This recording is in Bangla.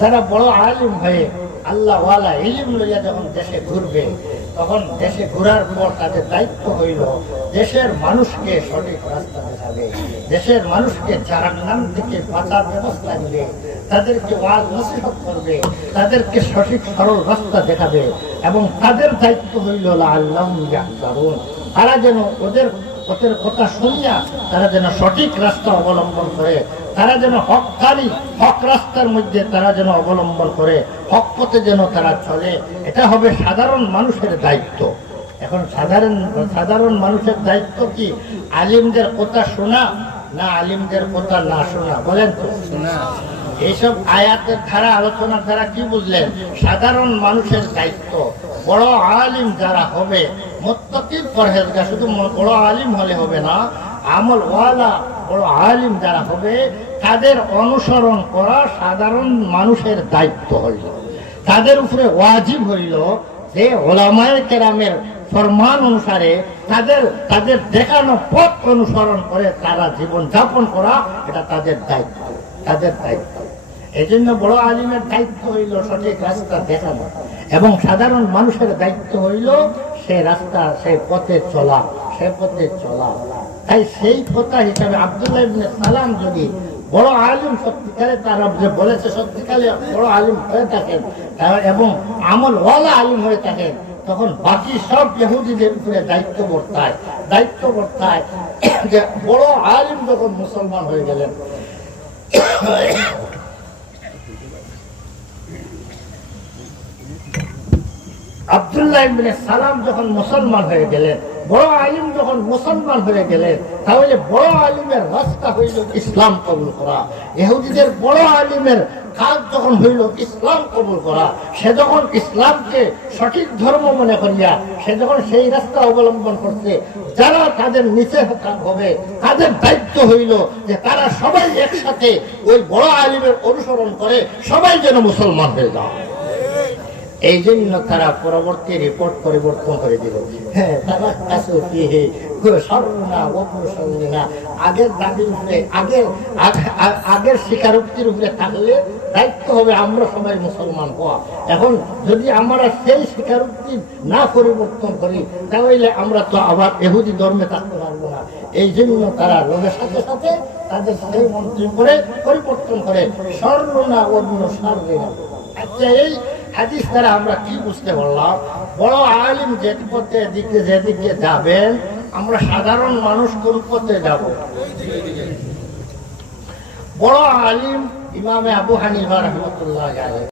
যারা বড় আলিম হয়ে আল্লাহ ওয়ালা ইলিম লইয়া যখন দেশে ঘুরবে, তখন দেশে ঘোরার পর তাদের দায়িত্ব হইল দেশের মানুষকে সঠিক রাস্তা দেখাবে, দেশের মানুষকে যারা নাম থেকে বাঁচার ব্যবস্থা নিবে, তাদেরকে ওয়াজ নসিহত করবে, তাদেরকে সঠিক সরল রাস্তা দেখাবে এবং তাদের দায়িত্ব হইল আল্লাহ তারা যেন ওদের ওদের কথা শুনিয়া তারা যেন সঠিক রাস্তা অবলম্বন করে তারা যেন হককারী হক রাস্তার মধ্যে তারা যেন অবলম্বন করে হক পথে যেন তারা চলে এটা হবে সাধারণ মানুষের দায়িত্ব। এখন সাধারণ সাধারণ মানুষের দায়িত্ব কি? আলিমদের কথা শোনা না আলিমদের কথা না শোনা? বলেন তো। এইসব আয়াতের ধারা আলোচনার দ্বারা কি বুঝলেন? সাধারণ মানুষের দায়িত্ব। বড় আলিম যারা হবে মোত্তকির পরহেজগার, শুধু বড় আলিম হলে হবে না আমল ওয়ালা বড় আলিম যারা হবে, তাদের অনুসরণ করা সাধারণ মানুষের দায়িত্ব হইল। তাদের উপরে ওয়াজিব হইল যে ওলামায় কেরামের ফরমান অনুসারে তাদের তাদের দেখানো পথ অনুসরণ করে তারা জীবন যাপন করা, এটা তাদের দায়িত্ব তাদের দায়িত্ব। এই জন্য বড় আলিমের দায়িত্ব হইল সঠিক রাস্তা দেখানো। এবং সাধারণ মানুষের দায়িত্ব হইল সে রাস্তা, সে পথে চলা, সে পথে চলা। তাই সেই কথা হিসাবে আব্দুল্লাহ সালাম যদি বড় আলিম সত্যিকারে তারা যে বলেছে, সত্যিকারে বড় আলিম হয়ে থাকেন এবং আমল ওয়ালা আলিম হয়ে থাকেন, তখন বাকি সব ইহুদিদের উপরে দায়িত্ব বর্তায়। দায়িত্ব বর্তায় যে বড় আলিম যখন মুসলমান হয়ে গেলেন সালাম যখন মুসলমান হয়ে গেলেন, বড় আলিম যখন মুসলমান হয়ে গেলেন, তাহলে বড় আলিমের রাস্তা হইল ইসলাম কবুল করা। ইহুদিদের বড় আলিমের কাজ যখন হইল ইসলাম কবুল করা, সে যখন ইসলামকে সঠিক ধর্ম মনে করিয়া, সে যখন সেই রাস্তা অবলম্বন করছে, যারা তাদের নিচে হবে, তাদের দায়িত্ব হইল যে তারা সবাই একসাথে ওই বড় আলিমের অনুসরণ করে, সবাই যেন মুসলমান হয়ে যায়। এই জন্য তারা পরবর্তী রিপোর্ট পরিবর্তন করে দিল। হ্যাঁ আগের স্বীকারোক্তির উপরে থাকলে দায়িত্ব হবে আমরা সবাই মুসলমান যদি আমরা সেই না পরিবর্তন করি, তাহলে আমরা তো আবার এহুদি ধর্মে থাকতে পারব না। এই জন্য তারা লোকের সাথে সাথে তাদের সেই মন্ত্রী করে পরিবর্তন করে সর্বনা অন্য সর্বেনা আচ্ছা এই হাদিস দ্বারা আমরা কি বুঝতে পারলাম? বড় আলিম যে পথে দিকে যেদিকে যাবেন, আমরা সাধারণ মানুষ কোন পথে যাব? বড় আলিম ইমামে আবু হানিফা রহমতুল্লাহ